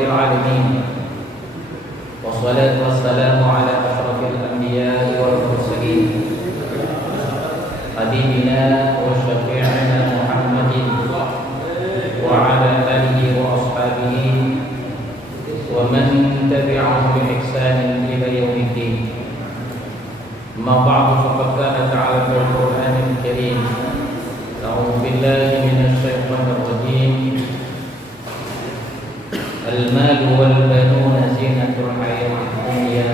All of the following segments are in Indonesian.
رب العالمين والصلاة والسلام على أشرف الأنبياء والمرسلين حبيبنا وشفيعنا محمد وعلى آله وأصحابه ومن تبعهم بإحسان إلى يوم الدين. أما بعد فقد قال تعالى في القرآن الكريم: أعوذ بالله من الشيطان الرجيم. المال والبنون زينة الحياة الدنيا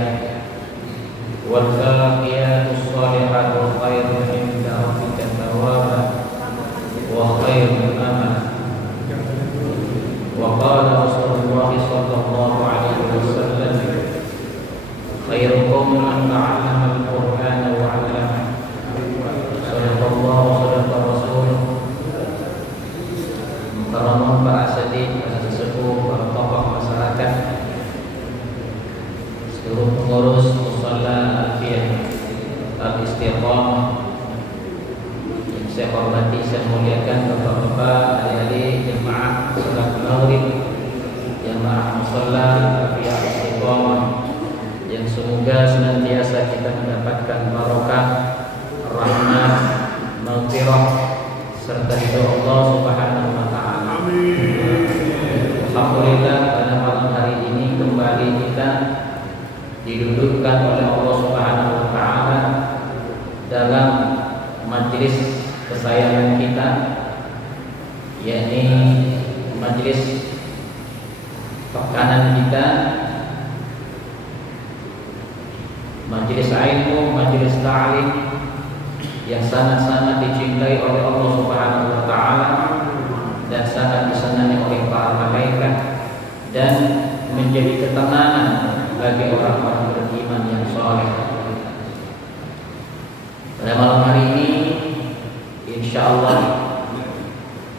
والباقيات الصالحات خير عند ربك ثوابا وخير أملا. وقال رسول الله صلى الله عليه وسلم: خيركم من تعلم القرآن وعلمه. صدق الله وصدق رسوله. Mukarramah Pak Asadi, para sesepuh, para tokoh masyarakat, seluruh pengurus Musalla Alfiyah Al-Istiqamah yang saya hormati, saya muliakan bapak-bapak, adik-adik jemaah salat maghrib, jemaah Musalla Alfiyah Al-Istiqamah, yang semoga senantiasa kita mendapatkan barokah, rahmat, maghfirah serta ridho Allah Subhanahu wa taala. Alhamdulillah, pada malam hari ini kembali kita didudukkan oleh Allah Subhanahu wa taala dalam majelis kesayangan kita, yakni majelis pekanan kita, majelis ilmu, majelis ta'lim yang sangat-sangat dicintai oleh Allah Subhanahu wa taala dan sangat disenangi oleh para malaikat dan menjadi ketenangan bagi orang-orang beriman yang saleh. Pada malam hari ini insyaallah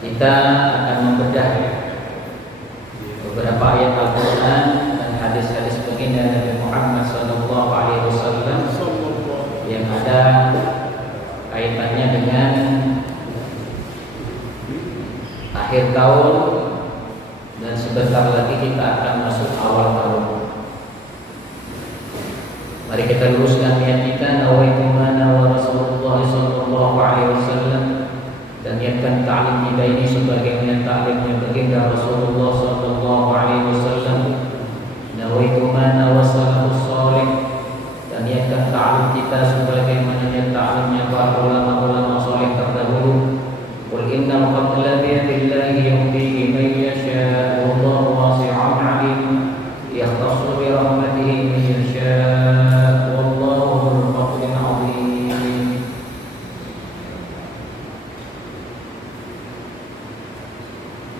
kita akan membedah beberapa ayat Al-Qur'an dan hadis-hadis baginda Nabi Muhammad sallallahu alaihi wasallam yang ada kaitannya dengan akhir tahun dan sebentar lagi kita akan masuk awal tahun. Mari kita luruskan niat kita, nawaitu ma nawa Rasulullah sallallahu alaihi wasallam, dan niatkan ta'lim kita ini sebagai niat ta'lim yang baginda Rasulullah sallallahu alaihi wasallam. Nawaitu ma nawa salafus salih, dan niatkan ta'lim kita sebagai niat ta'limnya para ulama-ulama saleh terdahulu. Qul innal fadla biyadillahi yu'tihi man yasha' wallahu wasi'un 'alim yakhtassu bi rahmatihi man yasha' wallahu dzul fadlil 'adzim.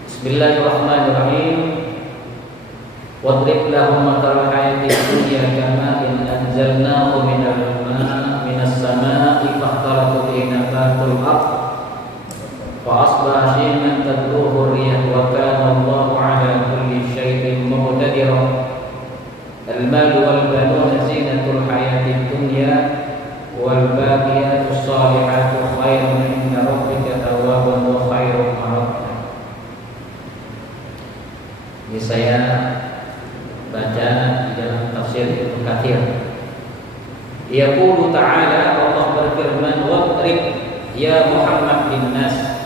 Bismillahirrahmanirrahim. Wadrib lahum matal hayatid dunya kama'in anzalnahu minas samaa'i fakhtalata bihi nabatul ardh فأصبح شيئا تتلوه الريح وكان الله على كل شيء مقتدرا. المال والبنون زينة الحياة الدنيا والباقيات الصالحات خير عند ربك ثوابا وخير مردا. Ini saya baca di dalam tafsir Ibnu Katsir. Yaqulu ta'ala, Allah berfirman, wadrib ya Muhammad linnas,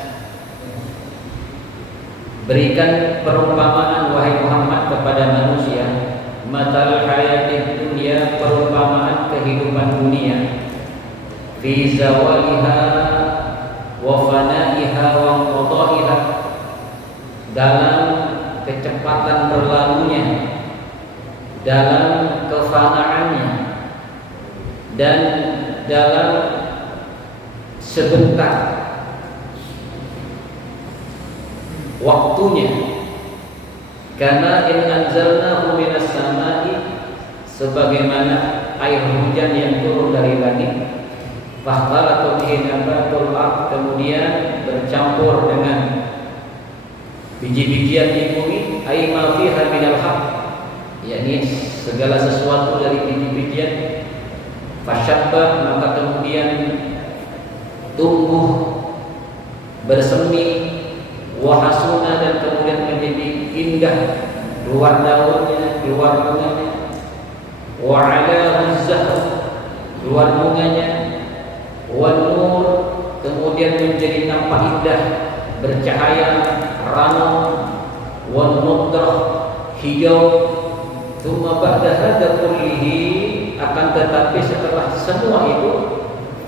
berikan perumpamaan wahai Muhammad kepada manusia, matal hayatid dunya, perumpamaan kehidupan dunia, fi zawaliha wa fanaiha wa qada'iha, dalam kecepatan berlalunya, dalam kefanaannya, dan dalam sebentar waktunya. Karena in anzalnahu minas samai, sebagaimana air hujan yang turun dari langit, fakhtalata bihi nabatul ardh, kemudian bercampur dengan biji-bijian di bumi, ai ma fiha minal haqq, yakni segala sesuatu dari biji-bijian, fasyabbah, maka kemudian tumbuh bersemi, wahasuna, dan kemudian menjadi indah, keluar daunnya, keluar bunganya. Wa 'alahu zahr, keluar bunganya. Wa nur, kemudian menjadi nampak indah, bercahaya, ranum. Wa nudrah, hijau. Tsumma ba'da hadza kullihi, akan tetapi setelah semua itu,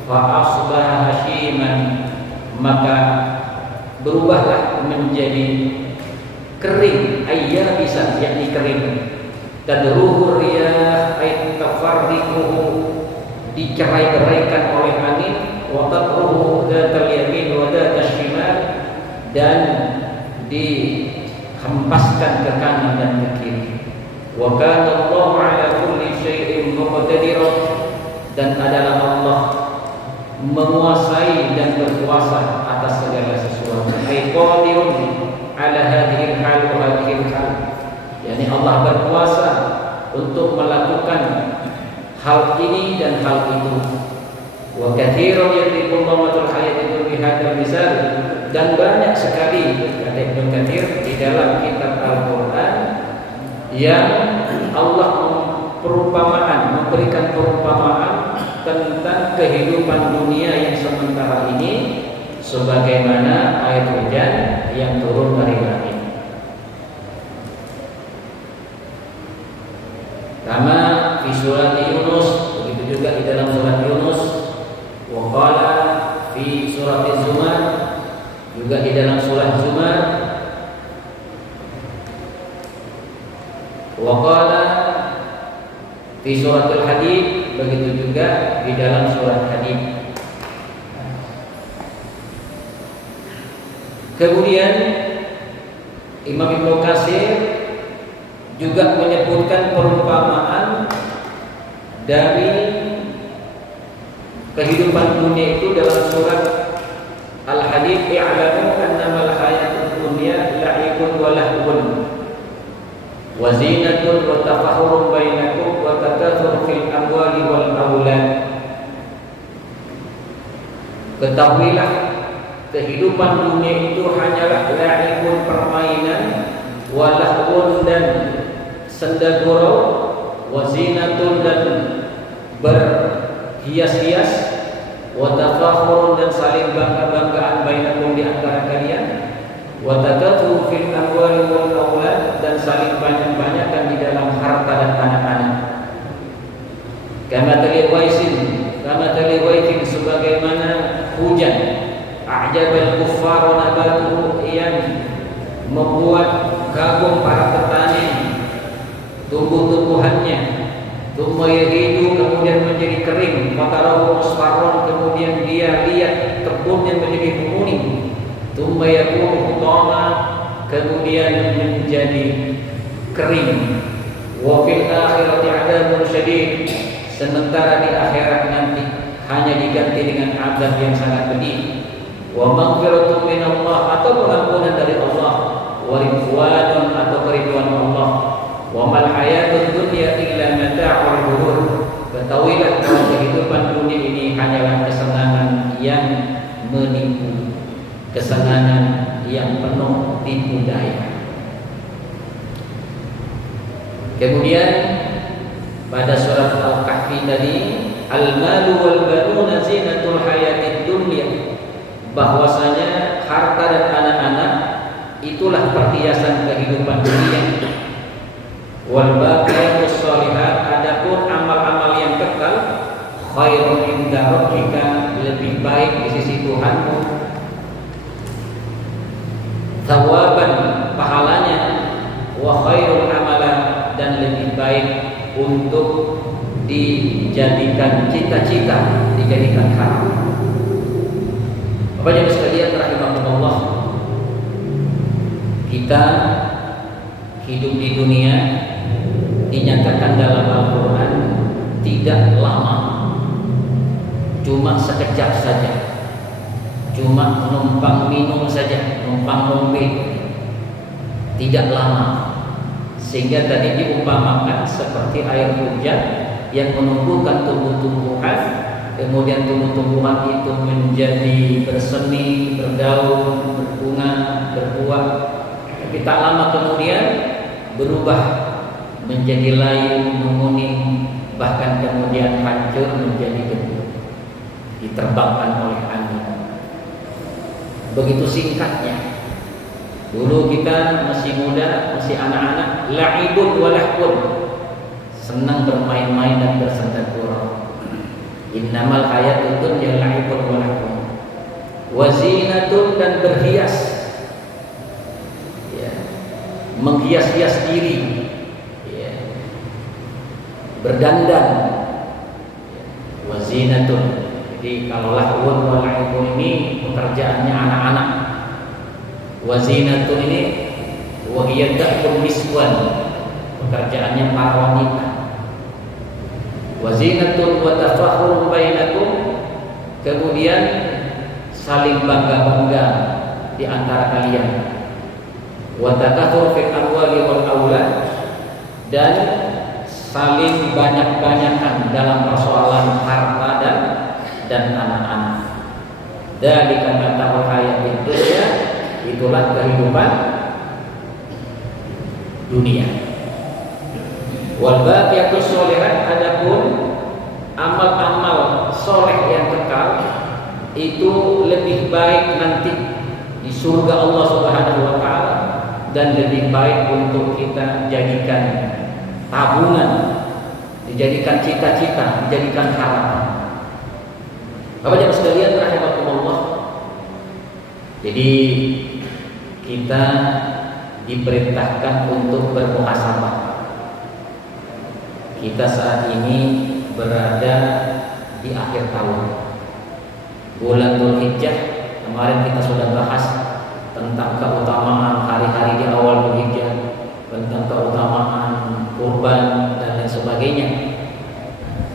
fa asbaha hashiman, maka berubahlah menjadi kering, ayyabisan, yakni kering. Tadruhu riyah ay tafarriquhu, dicerai-beraikan oleh angin. Wa tadruhu dzatal yamin wa dzatal shimal, dan dihempaskan ke kanan dan ke kiri. Wa kana Allahu ala kulli syai'in muqtadiran, dan adalah Allah menguasai dan berkuasa atas segala sesuatu. Ay qadirun ala hadhihi al-hal wa hadhihi al-hal, yakni Allah berkuasa untuk melakukan hal ini dan hal itu. Wa katsiran yadrikullahu matal hayati bi hadzal misal, dan banyak sekali kata Ibnu Katsir di dalam kitab Al-Qur'an yang Allah memberikan perumpamaan tentang kehidupan dunia yang sementara ini sebagaimana air hujan yang turun dari langit. Kama di surat Yunus, begitu juga di dalam surat Yunus. Wa qala fi surat Az-Zumar, juga di dalam surat Zumar. Wa qala fi surat Al-Hadid, begitu juga di dalam surat Hadid. Kemudian Imam Ibnu Katsir juga menyebutkan perumpamaan dari kehidupan dunia itu dalam surat Al-Hadid. I'lamu annamal hayatud dunya la'ibun wa lahwun wa zinatun wa tafakhurun bainakum wa takatsur fil amwali wal aulad. Ketahuilah, kehidupan dunia itu hanyalah la'ibun, permainan, wa lahwun, dan senda gurau, wa zinatun, dan berhias-hias, wa tafakhurun, dan saling bangga-banggaan bainakum, di antara kalian, wa takatsur fil amwali wal aulad, dan saling banyak-banyakan di dalam harta dan anak-anak. Kama taliwaitin, sebagaimana hujan, a'jabal kuffar nabatuhu, yang membuat kagum para petani tumbuh-tumbuhannya. Tsumma yahidu, kemudian menjadi kering. Fatarahu musfarron, kemudian dia lihat kebunnya menjadi kuning. Tsumma yakunu hutama, kemudian menjadi kering. Wa fil akhirati 'adzabun syadid, sementara di akhirat nanti hanya diganti dengan azab yang sangat pedih. Wa maghfiratun minallah, atau pengampunan dari Allah. Wa ridwanun, atau keridhaan Allah. Wa mal hayatud dunya illa mata'ul ghurur, ketahuilah bahwa kehidupan dunia ini hanyalah kesenangan yang menipu, kesenangan yang penuh tipu daya. Kemudian pada surat Al-Kahfi tadi, al-malu wal banuna zinatul hayatid dunya, bahwasanya harta dan anak-anak itulah perhiasan kehidupan dunia. Wal baqiyatus shalihat, adapun amal-amal yang kekal, khairun inda rabbika, lebih baik di sisi Tuhanmu. Thawaban, pahalanya, wa khairul amala, dan lebih baik untuk dijadikan cita-cita, dijadikan harapan. Bapak Ibu sekalian rahimahumullah, kita hidup di dunia dinyatakan dalam Al-Quran tidak lama, cuma sekejap saja, cuma numpang minum saja, numpang ngombe, tidak lama. Sehingga tadi diumpamakan seperti air hujan yang menumbuhkan tumbuh-tumbuhan, kemudian tumbuh-tumbuhan itu menjadi bersemi, berdaun, berbunga, berbuah. Tapi tak lama kemudian berubah menjadi layu, menguning, bahkan kemudian hancur menjadi debu, diterbangkan oleh angin. Begitu singkatnya. Dulu kita masih muda, masih anak-anak, la'ibun walahun, senang bermain-main dan bersenda gurau. Innamal hayatud dunya la'ibun walahun, wazinatun, dan berhias, ya, menghias-hias diri, ya, berdandan, ya, wazinatun. Jadi kalau lahun walahun ini pekerjaannya anak-anak. Wazinatun ini wahiyadakun niswan, pekerjaannya para wanita. Wazinatun wa tafakhurun bainakum, kemudian saling bangga-bangga di antara kalian. Wa takatsur fil amwali wal aulad, dan saling banyak-banyakan dalam persoalan harta dan anak-anak. Dzalika mata'ul hayatid dunya, itulah kehidupan dunia. Wal baqiyatus sholihat, adapun amal-amal soleh yang kekal itu lebih baik nanti di surga Allah Subhanahu wa taala, dan lebih baik untuk kita jadikan tabungan, dijadikan cita-cita, dijadikan harapan. Bapak Ibu sekalian rahimakumullah. Jadi kita diperintahkan untuk bermuhasabah. Kita saat ini berada di akhir tahun, bulan Dzulhijjah. Kemarin kita sudah bahas tentang keutamaan hari-hari di awal Dzulhijjah, tentang keutamaan kurban dan lain sebagainya.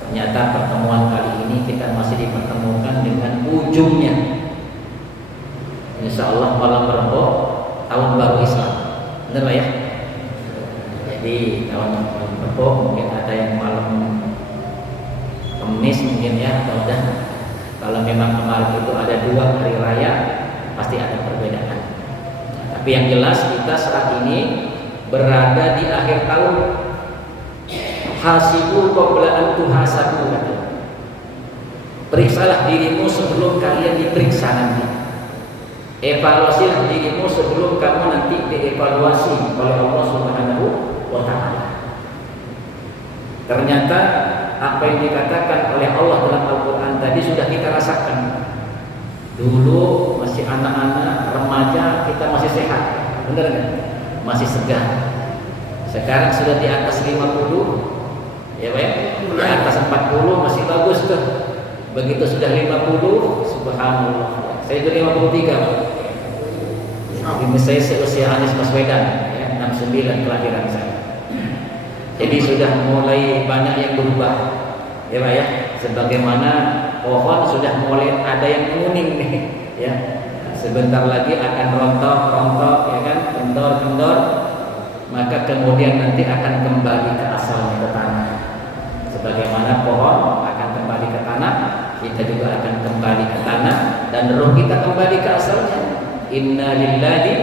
Ternyata pertemuan kali ini kita masih dipertemukan dengan ujungnya. Insya Allah malam Rebo, tahun baru Islam, benar ya? Jadi tahun Rebo mungkin ada yang malam Kamis mungkin ya, atau kalau memang kemarin itu ada 2 hari raya, pasti ada perbedaan. Tapi yang jelas kita saat ini berada di akhir tahun. Hasibu qabla an tuhasabu. Periksalah dirimu sebelum kalian diperiksa nanti. Evaluasilah dirimu sebelum kamu nanti dievaluasi oleh Allah Subhanahu wa taala. Ternyata apa yang dikatakan oleh Allah dalam Al-Qur'an tadi sudah kita rasakan. Dulu masih anak-anak, remaja, kita masih sehat. Benar enggak? Masih segar. Sekarang sudah di atas 50, ya Pak, di atas 40 masih bagus tuh. Begitu sudah 50, subhanallah. Saya itu 53, Pak. Ini saya seusia Anies Baswedan, ya, 69 kelahiran saya. Jadi sudah mulai banyak yang berubah, ya Pak ya. Sebagaimana pohon sudah mulai ada yang kuning nih, ya. Sebentar lagi akan rontok-rontok, ya kan, kendor-kendor. Maka kemudian nanti akan kembali ke asalnya, ke tanah. Sebagaimana pohon akan kembali ke tanah, kita juga akan kembali ke tanah, dan roh kita kembali ke asalnya. Inna lillahi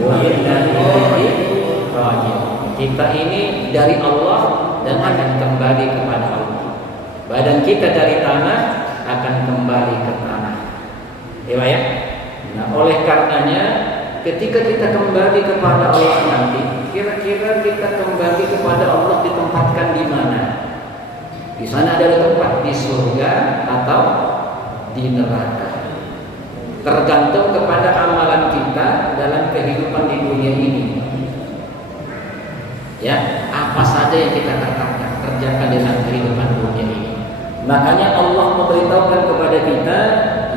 wa inna ilaihi raji'un. Kita ini dari Allah dan akan kembali kepada Allah. Badan kita dari tanah akan kembali ke tanah. Ya. Nah, oleh karenanya ketika kita kembali kepada Allah nanti, kira-kira kita kembali kepada Allah ditempatkan di mana? Di sana ada tempat, di surga atau di neraka. Tergantung kepada amalan kita dalam kehidupan di dunia ini. Ya, apa saja yang kita kerjakan dalam kehidupan dunia ini. Makanya Allah memberitahukan kepada kita,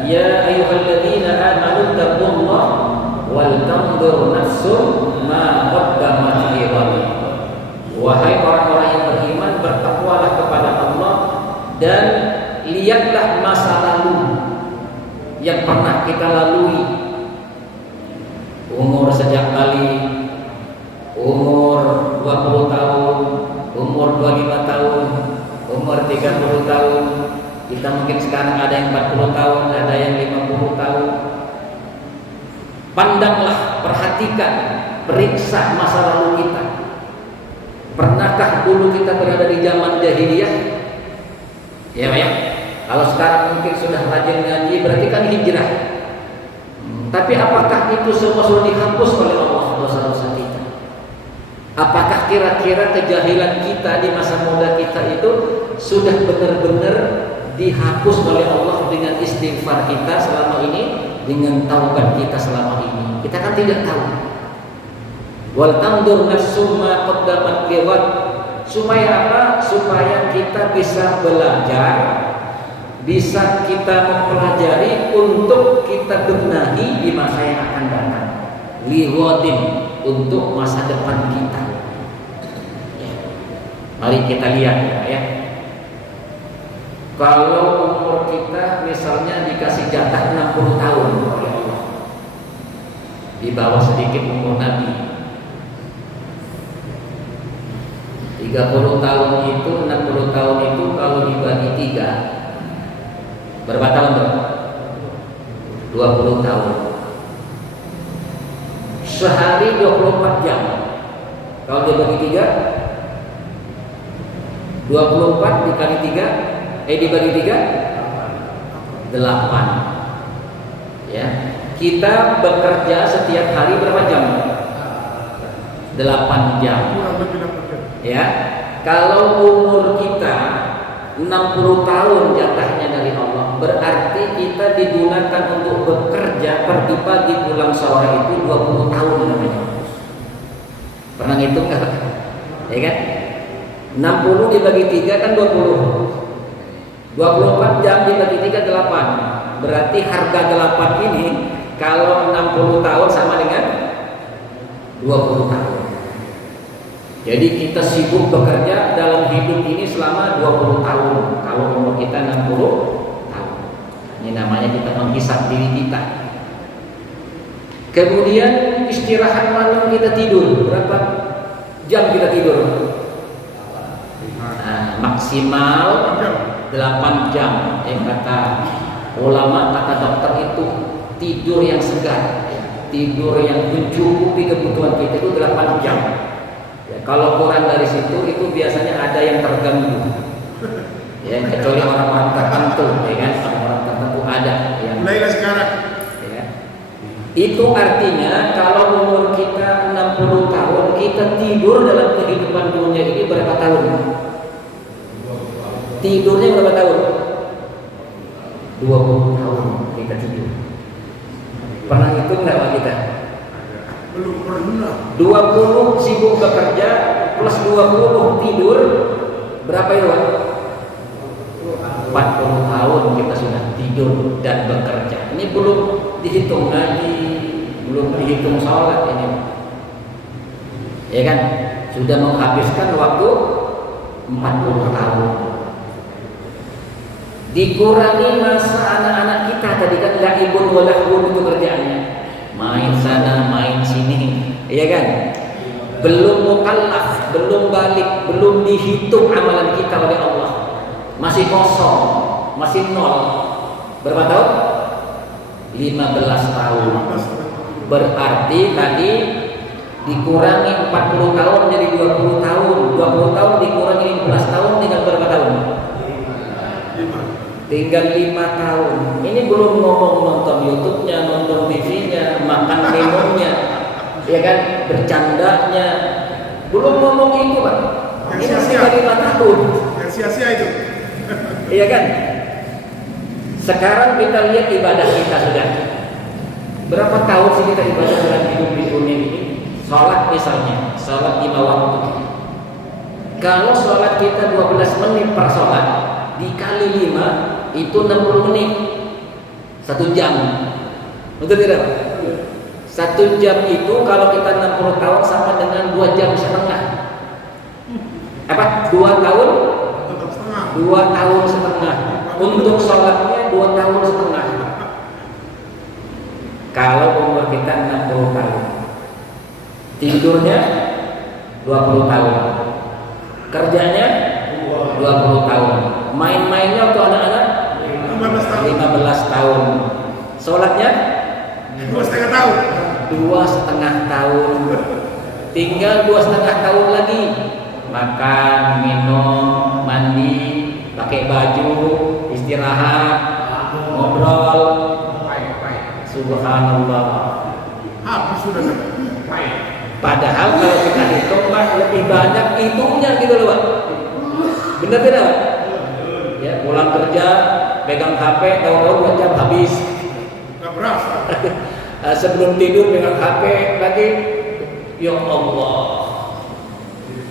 ya ayyuhalladzina amanu taqullaha wal tanzur nafsum ma qaddamat lighad. Wahai orang-orang yang beriman, bertakwalah kepada Allah dan lihatlah masa lalu yang pernah kita lalui. Umur sejak bali, umur 20 tahun, umur 25 tahun, umur 30 tahun. Kita mungkin sekarang ada yang 40 tahun, ada yang 50 tahun. Pandanglah, perhatikan, periksa masa lalu kita. Pernahkah dulu kita berada di zaman jahiliyah? Ya, ya. Kalau sekarang mungkin sudah rajin ngaji, berarti kan hijrah. Tapi apakah itu semua sudah dihapus oleh Allah dosa-dosa kita? Apakah kira-kira kejahilan kita di masa muda kita itu sudah benar-benar dihapus oleh Allah dengan istighfar kita selama ini, dengan taubat kita selama ini? Kita kan tidak tahu. Wal tandur nafsum ma qaddamat liwat. Supaya apa? Supaya kita bisa belajar, bisa kita mempelajari untuk kita benahi di masa yang akan datang. Liwadin, untuk masa depan kita. Mari kita lihat ya. Kalau umur kita misalnya dikasih jatah 60 tahun oleh Allah, di bawah sedikit umur Nabi. 30 tahun itu, 60 tahun itu kalau dibagi 3, berapa tahun tuh? 20 tahun. Sehari 24 jam. Kalau dibagi 3, 24 dikali 3, dibagi 3, 8. Ya, kita bekerja setiap hari berapa jam? 8 jam. Ya, kalau umur kita 60 tahun jatahnya dari Allah, berarti kita digunakan untuk bekerja pergi pagi pulang sore itu 20 tahun namanya. Pernah ngitung nggak? Ya kan? 60 dibagi 3 kan 20. 24 jam dibagi 3 8. Berarti harga 8 ini kalau 60 tahun sama dengan 20 tahun. Jadi kita sibuk bekerja dalam hidup ini selama 20 tahun. Kalau umur kita 60 tahun. Ini namanya kita menghisap diri kita. Kemudian istirahat malam kita tidur. Berapa jam kita tidur? Nah, maksimal 8 jam. Kata ulama, kata dokter itu tidur yang segar, tidur yang mencukupi kebutuhan kita itu 8 jam. Kalau kurang dari situ itu biasanya ada yang terganggu. Ya, kecuali orang-orang tertentu, ya kan? Orang-orang tertentu ada yang mulailah sekarang. Ya. Itu artinya kalau umur kita 60 tahun, kita tidur dalam kehidupan dunia ini berapa tahun? Tidurnya berapa tahun? 20 tahun kita tidur. Pernah hitung enggak Pak kita? Belum pernah. 20 sibuk bekerja plus 20 tidur, berapa ya Pak? 40 tahun kita sudah tidur dan bekerja. Ini belum dihitung ngaji, belum dihitung sholat ini. Ya kan? Sudah menghabiskan waktu 40 tahun. Dikurangi masa anak-anak kita, tadi kan la'ibun wa lahwun itu kerjaannya. Main sana, main sini, iya kan? Belum mukallaf, belum balik, belum dihitung amalan kita oleh Allah. Masih kosong, masih nol. Berapa tahun? 15 tahun. Berarti tadi dikurangi 40 tahun jadi 20 tahun. 20 tahun dikurangi 15 tahun tinggal berapa tahun? Tinggal 5 tahun. Ini belum ngomong nonton YouTube-nya, nonton TV-nya, makan minumnya, ya kan, bercandanya. Belum ngomong itu Pak. Ini tinggal 5 tahun. Yang sia-sia itu. Iya kan? Sekarang kita lihat ibadah kita sudah. Berapa tahun sih kita ibadah dalam hidup di dunia ini? Sholat misalnya, sholat 5 waktu. Kalau sholat kita 12 menit per sholat, dikali 5 itu 60 menit, 1 jam. Betul tidak? 1 jam itu kalau kita 60 tahun sama dengan 2 jam setengah. Apa? 2 tahun? 2 tahun setengah. Untuk sholatnya 2 tahun setengah. Kalau umur kita 60 tahun, tidurnya 20 tahun, kerjanya 20 tahun, main-mainnya untuk anak-anak 15 tahun, sholatnya 2,5 tahun, 2,5 tahun, tinggal 2,5 tahun lagi, ngitungnya gitu loh Pak. Bener tidak Pak? Ya, pulang kerja, pegang HP, tahu-tahu 2 jam habis. Nggak berasa. Sebelum tidur pegang HP lagi. Ya Allah.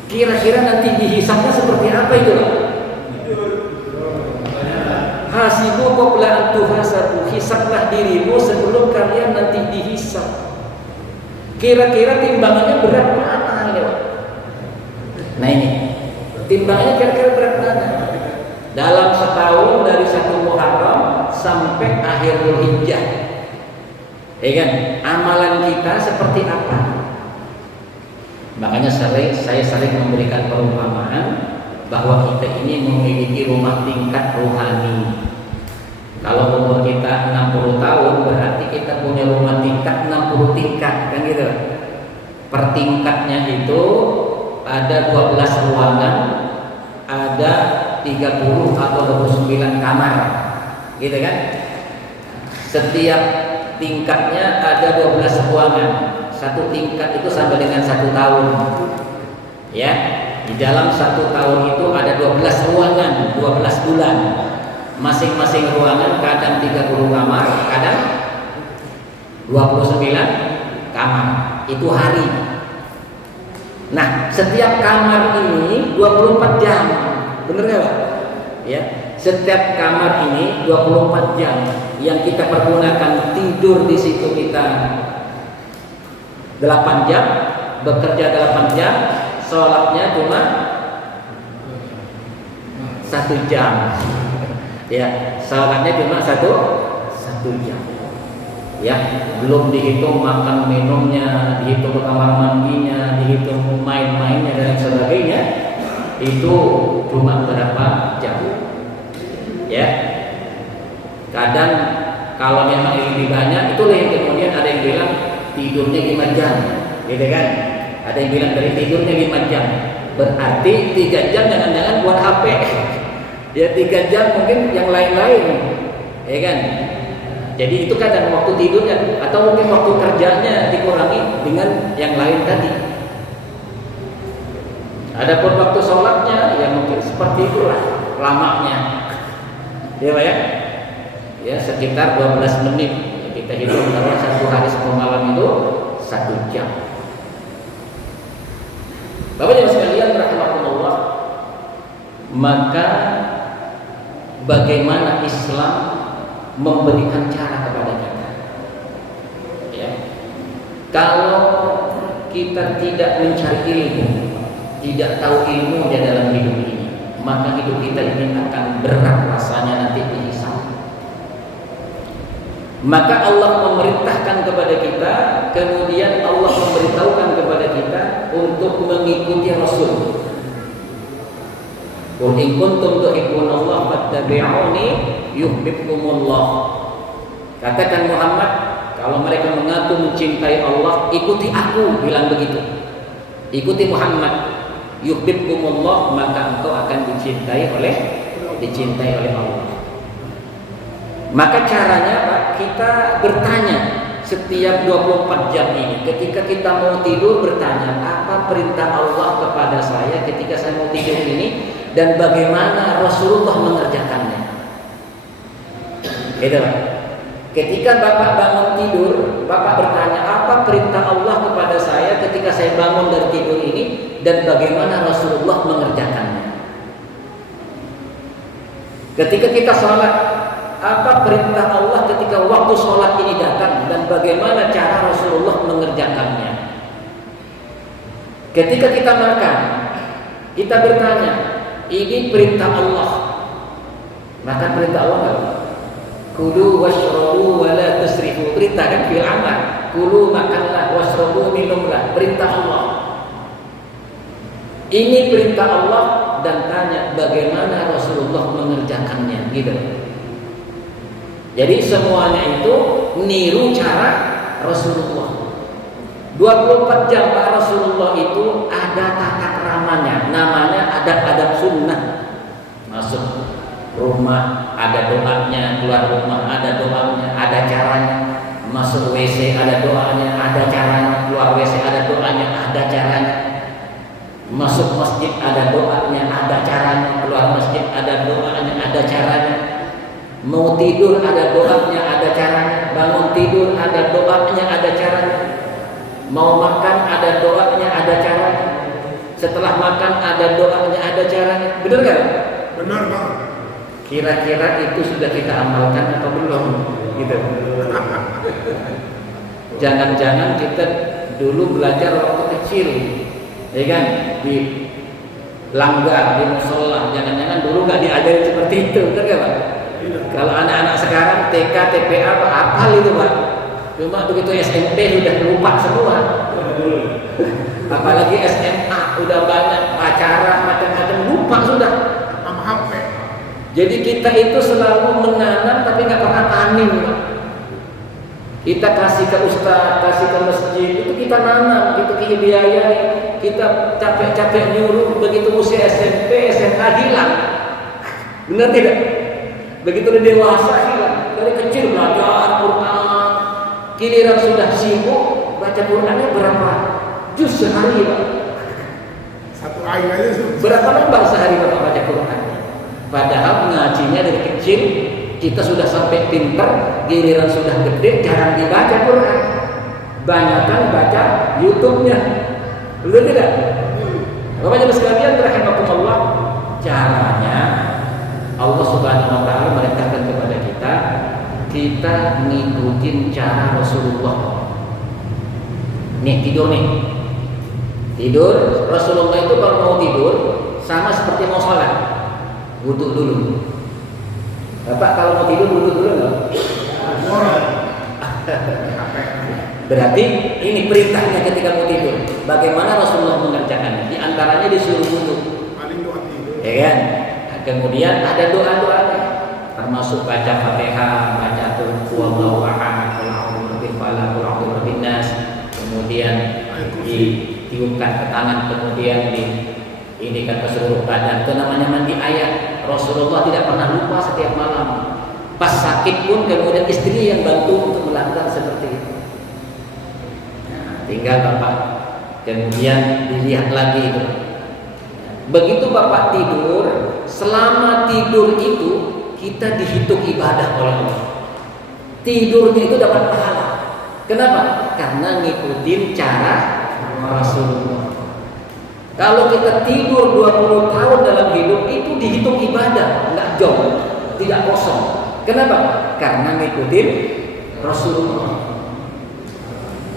Kira-kira nanti dihisabnya seperti apa itu Pak? Hasibu qabla an tuhasabu, hisablah dirimu sebelum kalian nanti dihisab. Kira-kira timbangannya berat mana ini Pak? Nah ini, timbangannya kira-kira berat mana? Dalam setahun dari 1 Muharram sampai akhir Dzulhijjah, ya kan? Amalan kita seperti apa? Makanya saya sering memberikan perumpamaan bahwa kita ini memiliki rumah tingkat rohani. Kalau umur kita 60 tahun berarti kita punya rumah tingkat 60 tingkat, kan gitu. Per tingkatnya itu ada 12 ruangan, ada 30 atau 29 kamar, gitu kan? Setiap tingkatnya ada 12 ruangan. Satu tingkat itu sama dengan 1 tahun. Ya, di dalam 1 tahun itu ada 12 ruangan, 12 bulan. Masing-masing ruangan kadang 30 kamar, kadang 29 kamar. Itu hari. Nah, setiap kamar ini 24 jam. Bener nggak Pak? Ya, setiap kamar ini 24 jam. Yang kita pergunakan tidur di situ kita 8 jam, bekerja 8 jam, sholatnya cuma 1 jam. Ya, sholatnya cuma satu jam. Ya, belum dihitung makan minumnya, dihitung kamar mandinya, dihitung main-mainnya dan sebagainya. Itu cuma berapa jam. Ya, kadang kalau memang lebih banyak, itulah yang kemudian ada yang bilang tidurnya 5 jam, gitu kan? Ada yang bilang dari tidurnya 5 jam, berarti 3 jam jangan-jangan buat HP. Ya 3 jam mungkin yang lain-lain, ya kan? Jadi itu kadang waktu tidurnya atau mungkin waktu kerjanya dikurangi dengan yang lain tadi. Adapun waktu sholatnya ya mungkin seperti itulah lamanya, ya Pak ya? Ya sekitar 12 menit. Kita hitung kalau 1 hari 10 malam itu 1 jam. Bapak Ibu sekalian rahimakumullah, maka bagaimana Islam memberikan cara kepada kita? Ya. Kalau kita tidak mencari ilmu, tidak tahu ilmu di dalam hidup ini, maka hidup kita ini akan berat rasanya nanti dihisab. Maka Allah memerintahkan kepada kita, kemudian Allah memberitahukan kepada kita untuk mengikuti Rasul. Qul in kuntum tuhibbunallah fattabi'uni yuhibbukumullah. Katakan Muhammad, kalau mereka mengaku mencintai Allah, ikuti aku, bilang begitu. Ikuti Muhammad, yuhibbukumullah, maka engkau akan dicintai oleh Allah. Maka caranya Pak, kita bertanya setiap 24 jam ini. Ketika kita mau tidur bertanya, apa perintah Allah kepada saya ketika saya mau tidur ini, dan bagaimana Rasulullah mengerjakannya. Gitu Pak. Ketika Bapak bangun tidur, Bapak bertanya, apa perintah Allah kepada saya ketika saya bangun dari tidur ini, dan bagaimana Rasulullah mengerjakannya. Ketika kita sholat, apa perintah Allah ketika waktu sholat ini datang, dan bagaimana cara Rasulullah mengerjakannya. Ketika kita makan, kita bertanya, ini perintah Allah, maka perintah Allah apa? Kulu washrabu wa la tusrifu. Perintah kan fil amal. Kulu makanlah, washrabu minumlah. Perintah Allah. Ini perintah Allah, dan tanya bagaimana Rasulullah mengerjakannya, gitu. Jadi semuanya itu niru cara Rasulullah. 24 jam Pak Rasulullah itu ada tata keramanya, namanya adab-adab sunnah. Masuk rumah ada doanya, keluar rumah ada doanya, ada caranya. Masuk WC ada doanya, ada caranya. Keluar WC ada doanya, ada caranya. Masuk masjid ada doanya, ada caranya. Keluar masjid ada doanya, ada caranya. Mau tidur ada doanya, ada caranya. Bangun tidur ada doanya, ada caranya. Mau makan ada doanya, ada caranya. Setelah makan ada doanya, ada caranya. Benar kan? Benar Bang. Kira-kira itu sudah kita amalkan atau belum? Gitu. Jangan-jangan kita dulu belajar waktu kecil, ya kan? Di langgar, di musola. Jangan-jangan dulu nggak diajarin seperti itu, benar nggak Pak? Kalau anak-anak sekarang TK, TPA, apa itu Pak? Cuma begitu SMP sudah lupa semua. Apalagi SMA udah banyak acara macam-macam, lupa sudah. Sama HP. Jadi kita itu selalu menanam tapi nggak pernah panen, Pak. Kita kasih ke ustaz, kasih ke masjid, itu kita nanam, itu kita biayai, kita capek-capek nyuruh, begitu usia SMP, SMA hilang. Benar tidak? Begitu udah dewasa hilang. Dari kecil belajar Quran, giliran sudah sibuk baca Qurannya berapa juz sehari, Pak? Satu ayat aja tuh. Berapa lembar sehari Bapak baca Quran? Padahal ngajinya dari kecil, kita sudah sampai pintar, giliran sudah gede jarang dibaca Quran. Banyakan baca YouTube-nya. Betul tidak? Bapak-Ibu sekalian rahimakumullah, caranya Allah Subhanahu wa taala merintahkan kepada kita ngikutin cara Rasulullah. Nih tidur nih. Tidur, Rasulullah itu kalau mau tidur sama seperti mau sholat, wudhu dulu. Bapak kalau mau tidur wudhu dulu nggak? Berarti ini perintahnya ketika mau tidur. Bagaimana Rasulullah mengerjakannya? Di antaranya disuruh wudhu. Paling doa tidur. Ya kan? Nah, kemudian ada doa-doanya, termasuk baca Fatihah, baca Qul ahad, qul a'udzu birabbil falaq, qul a'udzu birabbin nas. Kemudian ditiupkan ke tangan, kemudian ini kan ke seluruh badan. Itu namanya mandi ayat. Rasulullah tidak pernah lupa setiap malam. Pas sakit pun kemudian istri yang bantu untuk melakukan seperti itu. Nah, tinggal Bapak kemudian dilihat lagi itu. Begitu Bapak tidur, selama tidur itu kita dihitung ibadah oleh Allah. Tidurnya itu dapat pahala. Kenapa? Karena ngikutin cara Rasulullah. Kalau kita tidur 20 tahun dalam hidup itu dihitung ibadah, enggak jong, tidak kosong. Kenapa? Karena ngikutin Rasulullah.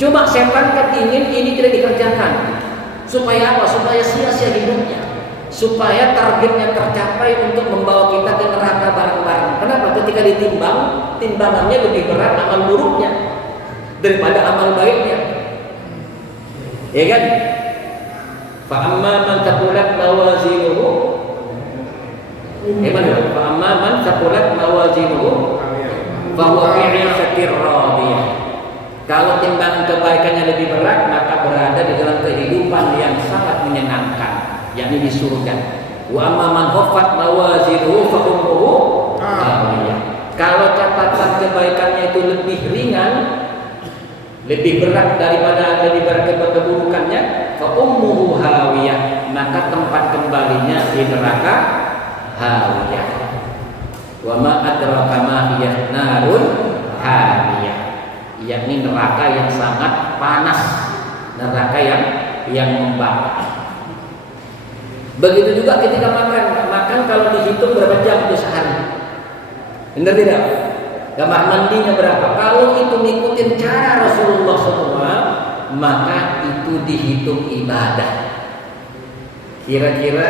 Cuma setan kan ingin ini tidak dikerjakan. Supaya apa? Supaya sia-sia hidupnya. Supaya targetnya tercapai untuk membawa kita ke neraka bareng-bareng. Kenapa? Ketika ditimbang, timbangannya lebih berat amal buruknya daripada amal baiknya. Ya kan? Fa'amma man taqulat mawazinuhu, fa'amma man taqulat mawazinuhu fahuwa fi 'ishatir radiyah. Kalau timbangan kebaikannya lebih berat, maka berada di dalam kehidupan yang sangat menyenangkan, yakni di surga. Wa amma man khaffat mawazinuhu fa ummuhu hawiyah. Kalau catatan kebaikannya itu lebih ringan, lebih berat daripada keburukannya, fa ummuhu hawiyah, maka tempat kembalinya di neraka hawiyah. Wa ma adraka ma hiya narun hawiyah, yakni neraka yang sangat panas, neraka yang membakar. Begitu juga ketika makan kalau dihitung berapa jam itu sehari. Benar tidak? Kamar mandinya berapa? Kalau itu ngikutin cara Rasulullah SAW, maka itu dihitung ibadah. Kira-kira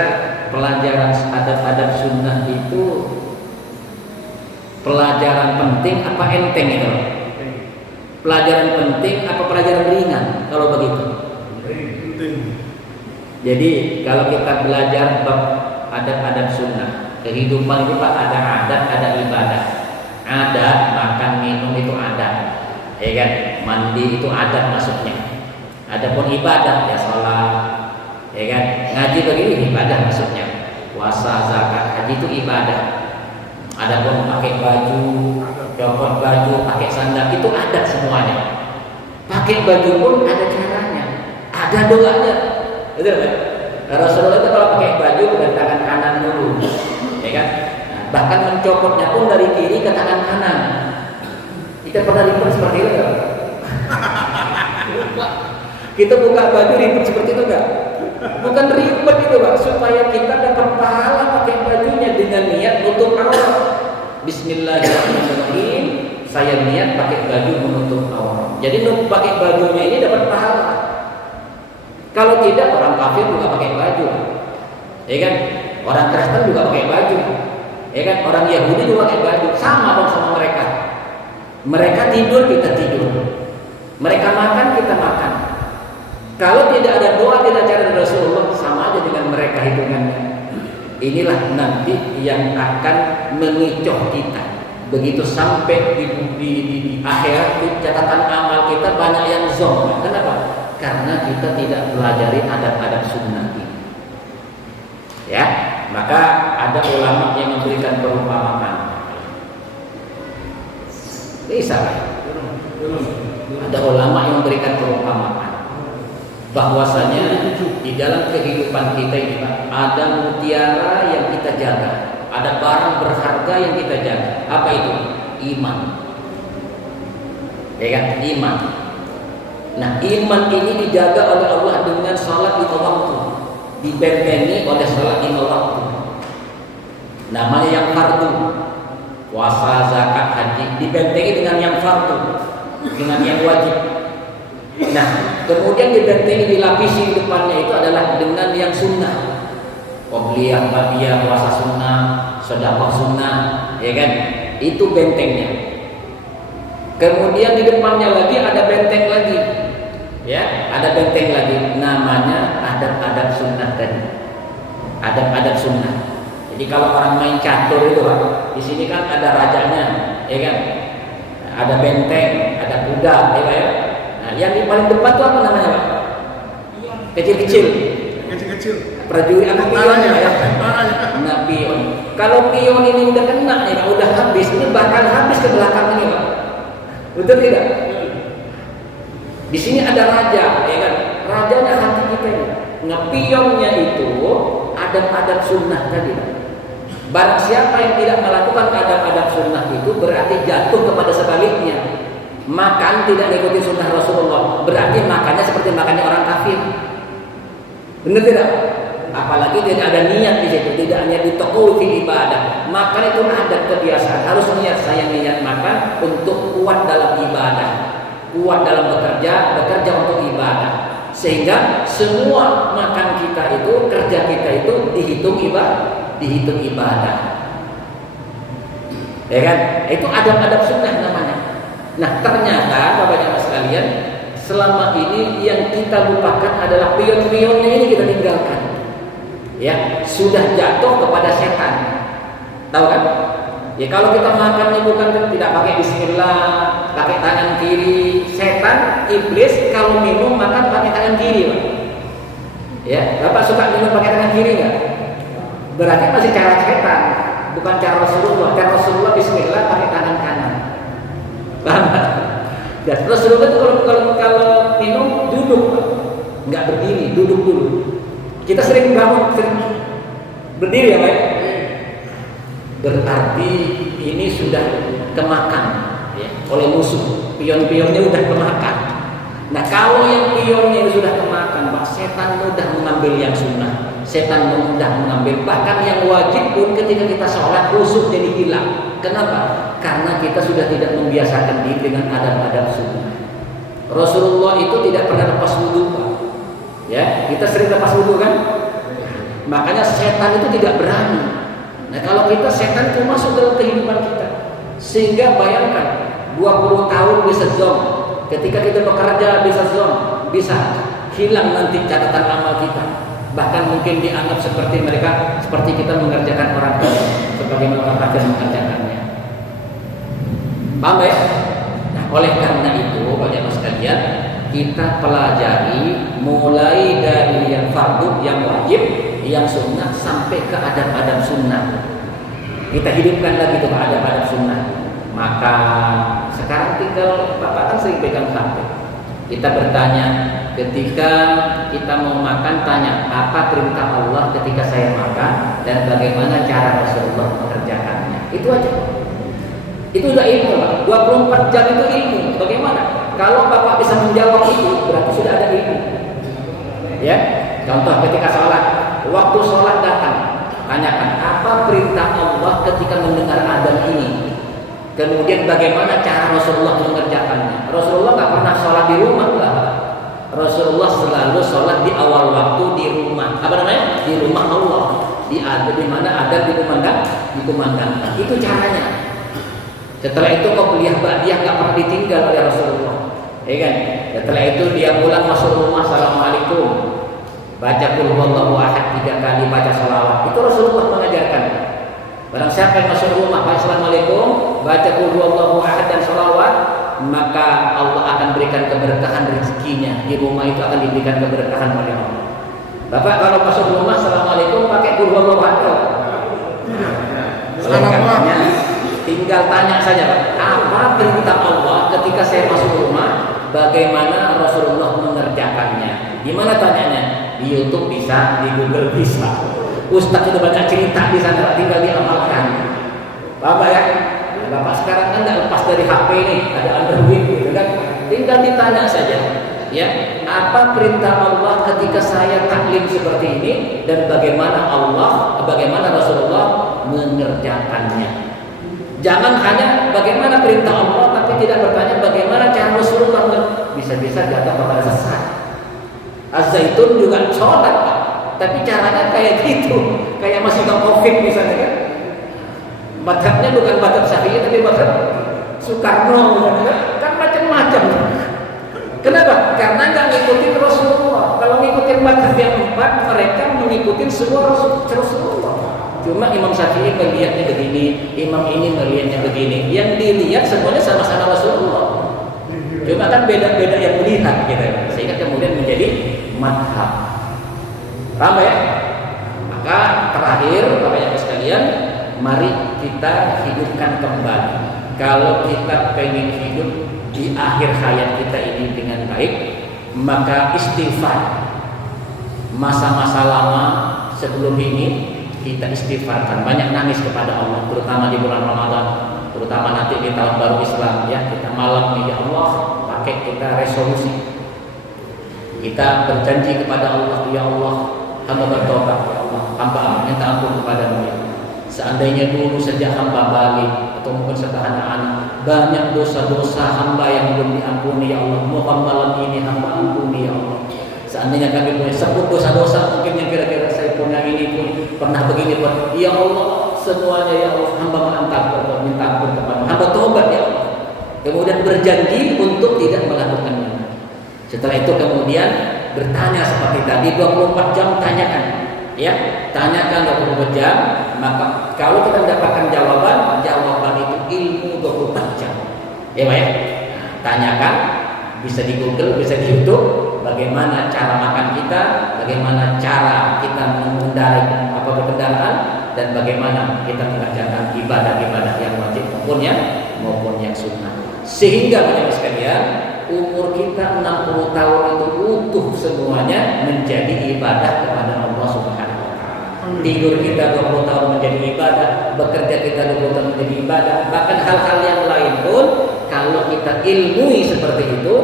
pelajaran adab-adab sunnah itu pelajaran penting apa enteng itu? Pelajaran penting apa pelajaran ringan kalau begitu? Penting. Jadi kalau kita belajar bab adab-adab sunnah, kehidupan itu Pak ada adat, ada ibadah. Adat makan minum itu adat, ya kan? Mandi itu adat masuknya. Adapun ibadah ya sholat, ya kan? Ngaji begini ibadah masuknya. Puasa, zakat, haji itu ibadah. Adapun pakai baju, copot baju, pakai sandal itu adat semuanya. Pakai baju pun ada caranya, ada doanya. Betul kan? Rasulullah itu kalau pakai baju dari tangan kanan dulu, ya kan? Nah, bahkan mencopotnya pun dari kiri ke tangan kanan. Kita pernah ribet seperti itu nggak? Kita buka baju ribet seperti itu nggak? Bukan ribet itu Pak, supaya kita dapat pahala pakai bajunya dengan niat nutup aurat. Bismillahirrahmanirrahim. Saya niat pakai baju menutup aurat. Jadi pakai bajunya ini dapat pahala. Kalau tidak, orang kafir juga pakai baju, ya kan? Orang Kristen juga pakai baju, ya kan? Orang Yahudi juga pakai baju. Sama dong sama mereka. Mereka tidur, kita tidur. Mereka makan, kita makan. Kalau tidak ada doa, tidak cara Rasulullah, sama aja dengan mereka hitungannya. Inilah nanti yang akan mengicoh kita. Begitu sampai di akhirat, di catatan amal kita banyak yang zonk. Kenapa? Karena kita tidak pelajari adab-adab sunnah ini. Ya, maka ada ulama yang memberikan perumpamaan. Bisa, ada ulama yang memberikan perumpamaan bahwasanya di dalam kehidupan kita ini ada mutiara yang kita jaga, ada barang berharga yang kita jaga. Apa itu? Iman. Ya kan? Iman. Nah, iman ini dijaga oleh Allah dengan salat lima waktu, dibentengi oleh salat lima waktu. Namanya yang fardu. Puasa, zakat, haji dibentengi dengan yang fardu, dengan yang wajib. Nah, kemudian dibentengi, dilapisi di depannya itu adalah dengan yang sunnah. Qobliyah, ba'diyah, puasa sunnah, sedekah sunnah, ya kan? Itu bentengnya. Kemudian di depannya lagi ada benteng lagi, ya, ada benteng lagi. Namanya adab-adab sunnah tadi. Adab-adab sunnah. Jadi kalau orang main catur itu Pak, di sini kan ada rajanya, ya kan? Ada benteng, ada kuda, ya Pak ya. Nah, yang di paling depan itu apa namanya Pak? Kecil-kecil. Kecil-kecil. Prajurit apa pionnya ya? Nah, pion. Kalau pion ini udah kena ya, udah habis, ini bakal habis ke belakang ini Pak. Betul tidak? Di sini ada raja, ya kan? Rajanya hati kita ini. Nah, pionnya itu adab-adab sunnah tadi. Barang siapa yang tidak melakukan adab-adab sunnah itu berarti jatuh kepada sebaliknya. Makan tidak mengikuti sunnah Rasulullah, berarti makannya seperti makannya orang kafir. Benar tidak? Apalagi tidak ada niat di situ, tidak hanya ditokoi fil ibadah. Makan itu adat kebiasaan, harus niat. Saya niat makan untuk kuat dalam ibadah, kuat dalam bekerja untuk ibadah. Sehingga semua makan kita itu, kerja kita itu dihitung ibadah, ya kan? Itu adab-adab sunnah namanya. Nah, ternyata Bapak-Ibu sekalian, selama ini yang kita lupakan adalah pion-pionnya ini kita tinggalkan. Ya, sudah jatuh kepada setan. Tahu kan? Ya, kalau kita makannya bukan tidak pakai bismillah, pakai tangan kiri, setan, iblis kalau minum makan pakai tangan kiri, Pak. Ya, Bapak suka minum pakai tangan kiri enggak? Berarti masih cara setan, bukan cara Rasulullah. Cara Rasulullah bismillah pakai tangan kanan. Paham? Dan Rasulullah itu kalau minum duduk, enggak berdiri, duduk dulu. Kita sering bangun, sering berdiri ya Pak. Berarti ini sudah kemakan ya, oleh musuh. Pion-pionnya sudah kemakan. Nah, kalau yang pionnya sudah kemakan, Pak, setan mudah mengambil yang sunnah. Setan mudah mengambil, bahkan yang wajib pun ketika kita sholat khusyuk jadi hilang. Kenapa? Karena kita sudah tidak membiasakan diri dengan adab-adab sunnah. Rasulullah itu tidak pernah lepas wudhu, Pak. Ya, kita sering lepas wudhu kan? Makanya setan itu tidak berani. Nah, kalau kita setan itu masuk dalam kehidupan kita, sehingga bayangkan 20 tahun bisa zonk. Ketika kita bekerja bisa zonk, bisa hilang nanti catatan amal kita. Bahkan mungkin dianggap seperti mereka, seperti kita mengerjakan orang kafir, sebagaimana orang kafir mengerjakannya. Paham ya? Nah, oleh karena itu, Bapak-Ibu sekalian, kita pelajari mulai dari yang fardu, yang wajib, yang sunnah sampai ke adab-adab sunnah. Kita hidupkan lagi tuh adab-adab sunnah. Maka sekarang tinggal Bapak kan sering pegang HP. Kita bertanya ketika kita mau makan tanya apa perintah Allah ketika saya makan dan bagaimana cara Rasulullah mengerjakannya. Itu aja. Itu udah ilmu, Pak. 24 jam itu ilmu. Bagaimana? Kalau Bapak bisa menjawab itu berarti sudah ada ilmu. Ya. Contoh ketika sholat, waktu sholat datang, tanyakan apa perintah Allah ketika mendengar adzan ini. Kemudian bagaimana cara Rasulullah mengerjakannya. Rasulullah nggak pernah sholat di rumah, enggak. Rasulullah selalu sholat di awal waktu di rumah. Apa namanya? Di rumah Allah. Di mana ada dikumandangkan. Itu caranya. Setelah itu kau kuliah ba'diyah nggak pernah ditinggal oleh Rasulullah. Ya kan? Setelah itu dia pulang masuk rumah, assalamualaikum. Baca qul huwallahu ahad 3 kali, baca shalawat. Itu Rasulullah mengajarkan. Barang siapa yang masuk rumah, assalamualaikum, baca qul huwallahu ahad dan shalawat, maka Allah akan berikan keberkahan rezekinya. Di rumah itu akan diberikan keberkahan oleh Allah. Bapak kalau masuk rumah assalamualaikum pakai qul huwallahu ahad. Oleh karenanya tinggal tanya saja, apa perintah Allah ketika saya masuk rumah, bagaimana Rasulullah mengerjakannya. Di mana tanyanya? Di YouTube bisa, di Google bisa. Ustaz sudah banyak cerita di sana, tinggal diamalkan. Bapak ya? Bapak sekarang kan nggak lepas dari HP nih, ada Android gitu kan. Tinggal ditanya saja, ya, apa perintah Allah ketika saya taklim seperti ini dan bagaimana Rasulullah mengerjakannya. Jangan hanya bagaimana perintah Allah tapi tidak bertanya bagaimana cara Rasulullah. Bisa-bisa jatuh kepada sesat. Az-Zaitun juga sholat, tapi caranya kayak gitu, kayak masih Covid misalnya kan. Madhabnya bukan madhab Syafi'i tapi madhab Soekarno kan macam-macam. Kenapa? Karena nggak ngikutin Rasulullah. Kalau ngikutin madhab yang 4, mereka mengikuti semua Rasulullah. Cuma Imam Syafi'i melihatnya begini, Imam ini melihatnya begini. Yang dilihat semuanya sama-sama Rasulullah. Cuma kan beda-beda yang melihat gitu, sehingga kemudian menjadi madhab. Paham ya? Maka terakhir, Bapak-Ibu sekalian, mari kita hidupkan kembali. Kalau kita pengen hidup di akhir hayat kita ini dengan baik, maka istighfar. Masa-masa lama sebelum ini kita istighfarkan, banyak nangis kepada Allah, terutama di bulan Ramadan, terutama nanti di tahun baru Islam ya. Kita malam ini ya Allah, pakai kita resolusi. Kita berjanji kepada Allah, ya Allah, hamba bertobat ya Allah, hamba minta ampun kepadamu ya. Seandainya dulu sejak hamba balik atau mungkin setelah anak-anak banyak dosa-dosa hamba yang belum diampuni ya Allah, mohon malam ini hamba ampuni ya Allah. Seandainya kami punya sebut dosa-dosa mungkin yang kira-kira saya punya ini pun pernah begini pun, ya Allah semuanya ya Allah, hamba minta ampun kepada hamba, tobat ya Allah. Kemudian berjanji untuk tidak melakukannya. Setelah itu kemudian bertanya seperti tadi, 24 jam tanyakan, ya, tanyakan 24 jam. Maka kalau kita mendapatkan jawaban itu ilmu 24 jam. Ya Pak ya. Nah, tanyakan, bisa di Google, bisa di YouTube. Bagaimana cara makan kita, bagaimana cara kita mengendarai berkendaraan, dan bagaimana kita mengerjakan ibadah-ibadah yang wajib maupun yang sunnah. Sehingga Bapak sekalian, umur kita 60 tahun itu utuh semuanya menjadi ibadah kepada Allah Subhanahu wa taala. Tidur kita 20 tahun menjadi ibadah, bekerja kita 20 tahun menjadi ibadah, bahkan hal-hal yang lain pun kalau kita ilmui seperti itu,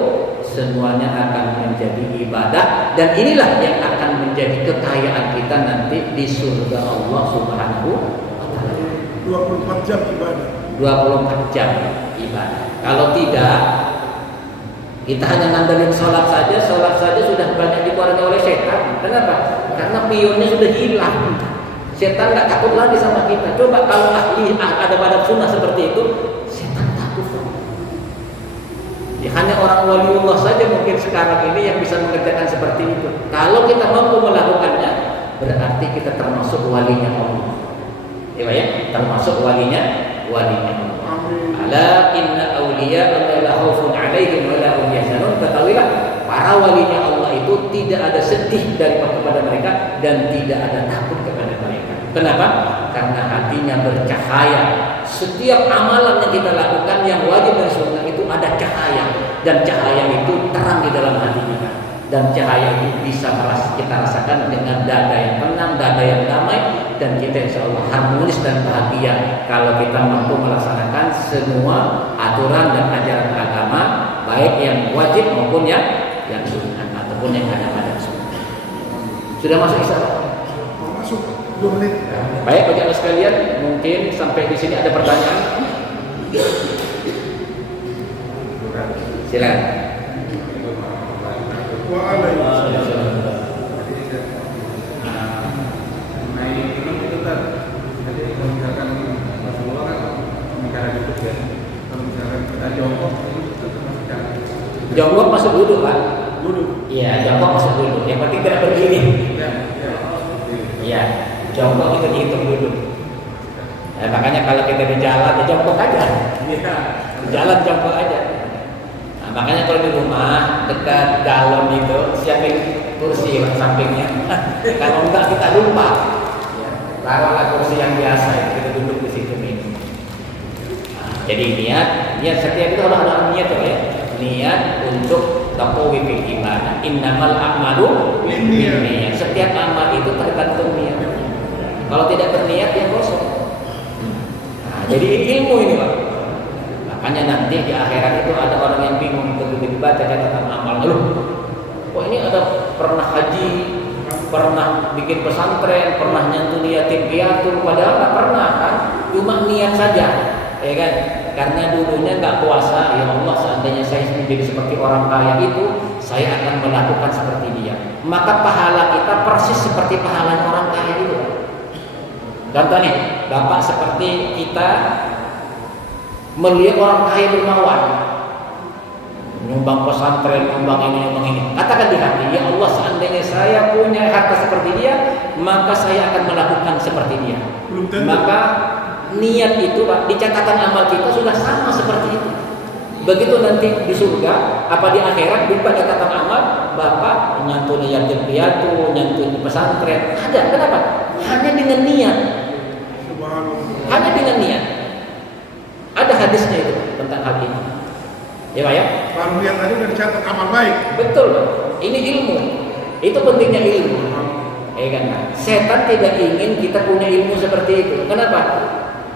semuanya akan menjadi ibadah, dan inilah yang akan menjadi kekayaan kita nanti di surga Allah Subhanahu wa taala. 24 jam ibadah. 24 jam ibadah. Kalau tidak, kita hanya ngandelin sholat saja sudah banyak dikurangi oleh setan. Kenapa? Karena pionnya sudah hilang. Setan nggak takut lagi sama kita. Coba kalau ada pada sunnah seperti itu, setan takut. Ya, hanya orang waliullah saja mungkin sekarang ini yang bisa mengerjakan seperti itu. Kalau kita mampu melakukannya, berarti kita termasuk walinya Allah. Ya, termasuk walinya Allah. Ala inna awliya Allah la khaufun 'alaihim wa la hum yahzanun. Ketahuilah, para walinya Allah itu tidak ada sedih kepada mereka dan tidak ada takut kepada mereka. Kenapa? Karena hatinya bercahaya. Setiap amalan yang kita lakukan yang wajib dan sunnah itu ada cahaya, dan cahaya itu terang di dalam hati kita. dan cahaya itu bisa kita rasakan dengan dada yang tenang, dada yang damai, dan kita insya Allah harmonis dan bahagia kalau kita mampu melaksanakan semua aturan dan ajaran agama, baik yang wajib maupun yang sunnah ataupun yang ada pada sunnah. Sudah masuk isya? Masuk 2 menit. Baik, bagi Anda sekalian, mungkin sampai di sini ada pertanyaan. Silakan. Waalaikumsalam. Jongkok masuk duduk, Pak. Duduk. Iya, jongkok masuk duduk. Yang penting tidak berdiri. Iya, jongkok itu dihitung duduk. Makanya kalau kita di jalan, ya jongkok aja. Jalan jongkok aja. Nah, makanya kalau di rumah dekat galon itu siapin kursi Pak, sampingnya. Kalau enggak kita lupa. Taruhlah kursi yang biasa, kita duduk di situ minum. Nah, jadi niat setiap itu harus ada niat tuh ya. Niat untuk taqwi fil iman. Innamal a'malu binniyat. Setiap amal itu tergantung niat. Kalau tidak berniat ya kosong. Nah, jadi ini ilmu ini Pak. Makanya nanti di akhirat itu ada orang yang bingung begitu dibaca catatan amal. Loh, kok ini ada pernah haji, pernah bikin pesantren, pernah nyantun yatim piatu, padahal nggak pernah kan? Cuma niat saja, ya kan? Karena dulunya nggak puasa, ya Allah seandainya saya menjadi seperti orang kaya itu, saya akan melakukan seperti dia. Maka pahala kita persis seperti pahala orang kaya itu. Contohnya, Bapak seperti kita melihat orang kaya dermawan, nyumbang pesantren, nyumbang ini. Katakan di hati, ya Allah seandainya saya punya harta seperti dia, maka saya akan melakukan seperti dia. Maka niat itu Pak, di catatan amal kita sudah sama seperti itu. Begitu nanti di surga, apa di akhirat buka catatan amal, Bapak nyantuni yatim piatu, nyantuni pesantren, ada. Kenapa? Hanya dengan niat. Hanya dengan niat. Ada hadisnya itu tentang hal ini. Ya Pak ya? Kalau niat tadi udah dicatat amal baik. Betul Pak. Ini ilmu. Itu pentingnya ilmu. Ya kan? Setan tidak ingin kita punya ilmu seperti itu. Kenapa?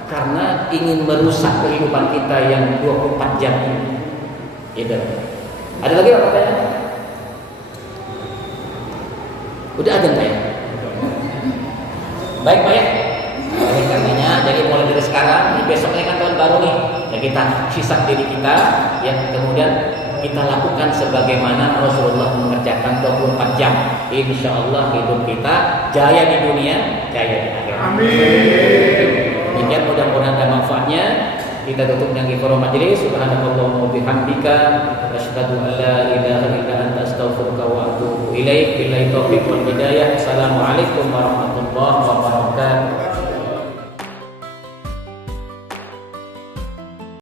Karena ingin merusak kehidupan kita yang 24 jam ini. Itu. Ada lagi apa pertanyaan? Udah ada nggak ya? Baik Pak ya. Oleh karenanya, jadi mulai dari sekarang, besok ini kan tahun baru nih, ya kita hisab diri kita, ya kemudian kita lakukan sebagaimana Rasulullah mengerjakan 24 jam. Insya Allah hidup kita jaya di dunia, jaya di akhirat. Amin. Demikian mudah-mudahan ada manfaatnya. Kita tutup dengan ikhram majelis. Subhanallahumma wa bihamdika asyhadu an la ilaha illa anta astaghfiruka wa atubu ilaik. Billahi taufiq wal hidayah. Assalamualaikum warahmatullahi wabarakatuh.